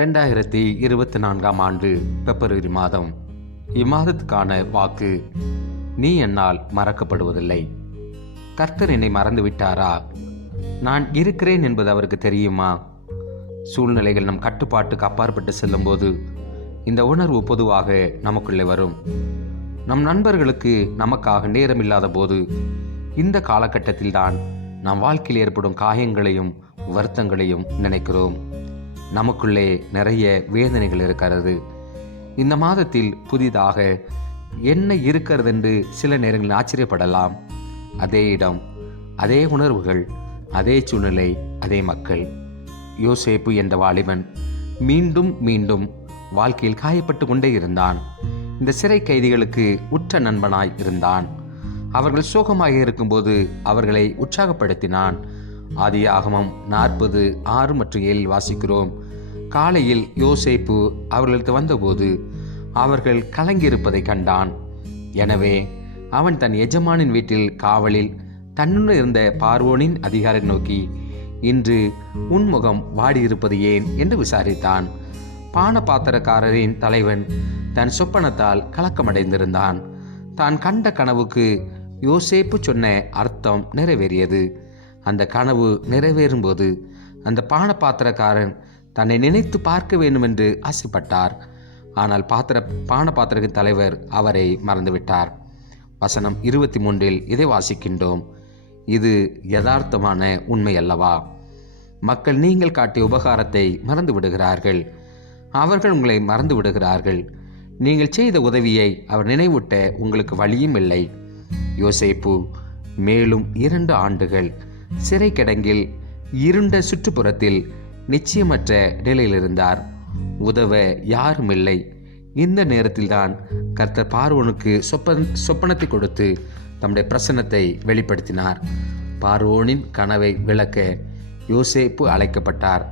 ரெண்டாயிரத்தி இருபத்தி நான்காம் ஆண்டு பிப்ரவரி மாதம். இம்மாதத்துக்கான வாக்கு நீ என்னால் மறக்கப்படுவதில்லை. கர்த்தர் என்னை மறந்து விட்டாரா நான் இருக்கிறேன் என்பது அவருக்கு தெரியுமா? சூழ்நிலைகள் நம் கட்டுப்பாட்டுக்கு அப்பாற்பட்டு செல்லும்போது இந்த உணர்வு பொதுவாக நமக்குள்ளே வரும். நம் நண்பர்களுக்கு நமக்காக நேரமில்லாத போது இந்த காலகட்டத்தில்தான் நம் வாழ்க்கையில் ஏற்படும் காயங்களையும் வருத்தங்களையும் நினைக்கிறோம். நமக்குள்ளே நிறைய வேதனைகள் இருக்கிறது. இந்த மாதத்தில் புதிதாக என்ன இருக்கிறது என்று சில நேரங்களில் ஆச்சரியப்படலாம். அதே இடம் அதே உணர்வுகள் அதே சூழ்நிலை அதே மக்கள். யோசேப்பு என்ற வாலிபன் மீண்டும் மீண்டும் வாழ்க்கையில் காயப்பட்டு கொண்டே இருந்தான். இந்த சிறை கைதிகளுக்கு உற்ற நண்பனாய் இருந்தான். அவர்கள் சோகமாக இருக்கும்போது அவர்களை உற்சாகப்படுத்தினான். ஆதியாகமம் நாற்பது ஆறு மற்றும் ஏழில் வாசிக்கிறோம். காலையில் யோசேப்பு அவர்களுக்கு வந்தபோது அவர்கள் கலங்கியிருப்பதை கண்டான். எனவே அவன் தன் எஜமானின் வீட்டில் காவலில் தன்னுடன் இருந்த பார்வோனின் அதிகாரி நோக்கி இன்று உன்முகம் வாடியிருப்பது ஏன்? என்று விசாரித்தான். பான பாத்திரக்காரரின் தலைவன் தன் சொப்பனத்தால் கலக்கமடைந்திருந்தான். தான் கண்ட கனவுக்கு யோசேப்பு சொன்ன அர்த்தம் நிறைவேறியது. அந்த கனவு நிறைவேறும்போது அந்த பான பாத்திரக்காரன் தன்னை நினைத்து பார்க்க வேண்டும் என்று ஆசைப்பட்டார். ஆனால் பாத்திர பான பாத்திரத்தின் தலைவர் அவரை மறந்துவிட்டார். வசனம் இருபத்தி மூன்றில் இதை வாசிக்கின்றோம். இது யதார்த்தமான உண்மை அல்லவா? மக்கள் நீங்கள் காட்டிய உபகாரத்தை மறந்து விடுகிறார்கள். அவர்கள் உங்களை மறந்து விடுகிறார்கள். நீங்கள் செய்த உதவியை அவர் நினைவூட்ட உங்களுக்கு வழியும் இல்லை. யோசேப்பு மேலும் இரண்டு ஆண்டுகள் சிறை கிடங்கில் இருண்ட சுற்றுப்புறத்தில் நிச்சயமற்ற நிலையில் இருந்தார் உதவ யாரும் இல்லை இந்த நேரத்தில்தான் கர்த்தர் பார்வோனுக்கு சொப்பன் சொப்பனத்தை கொடுத்து தம்முடைய பிரசன்னத்தை வெளிப்படுத்தினார். பார்வோனின் கனவை விளக்க யோசேப்பு அழைக்கப்பட்டார்.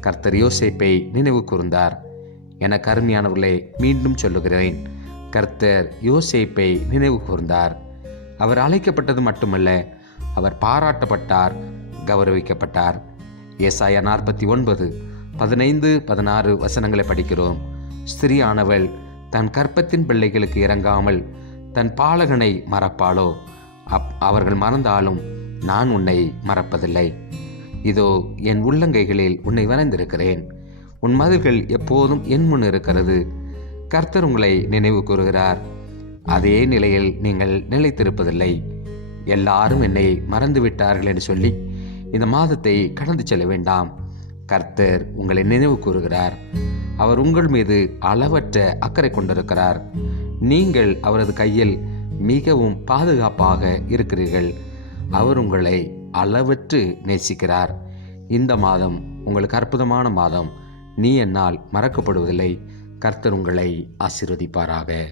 கர்த்தர் யோசேப்பை நினைவு கூர்ந்தார். என கருமையானவர்களை மீண்டும் சொல்லுகிறேன். கர்த்தர் யோசேப்பை நினைவு கூர்ந்தார். அவர் அழைக்கப்பட்டது மட்டுமல்ல அவர் பாராட்டப்பட்டார் கௌரவிக்கப்பட்டார். ஏசாயா நாற்பத்தி ஒன்பது பதினைந்து பதினாறு வசனங்களை படிக்கிறோம். ஸ்திரியானவள் தன் கற்பத்தின் பிள்ளைகளுக்கு இறங்காமல் தன் பாலகனை மறப்பாளோ? அப் அவர்கள் மறந்தாலும் நான் உன்னை மறப்பதில்லை. இதோ என் உள்ளங்கைகளில் உன்னை வரைந்திருக்கிறேன். உன் மதில்கள் எப்போதும் என் முன் இருக்கிறது. கர்த்தர் உங்களை நினைவு கூறுகிறார். அதே நிலையில் நீங்கள் நிலைத்திருப்பதில்லை. எல்லாரும் என்னை மறந்து விட்டார்கள் என்று சொல்லி இந்த மாதத்தை கடந்து செல்ல வேண்டாம். கர்த்தர் உங்களை நினைவு கூறுகிறார். அவர் உங்கள் மீது அளவற்ற அக்கறை கொண்டிருக்கிறார். நீங்கள் அவரது கையில் மிகவும் பாதுகாப்பாக இருக்கிறீர்கள். அவர் உங்களை அளவற்று நேசிக்கிறார். இந்த மாதம் உங்களுக்கு அற்புதமான மாதம். நீ என்னால் மறக்கப்படுவதில்லை. கர்த்தர் உங்களை ஆசீர்வதிப்பாராக.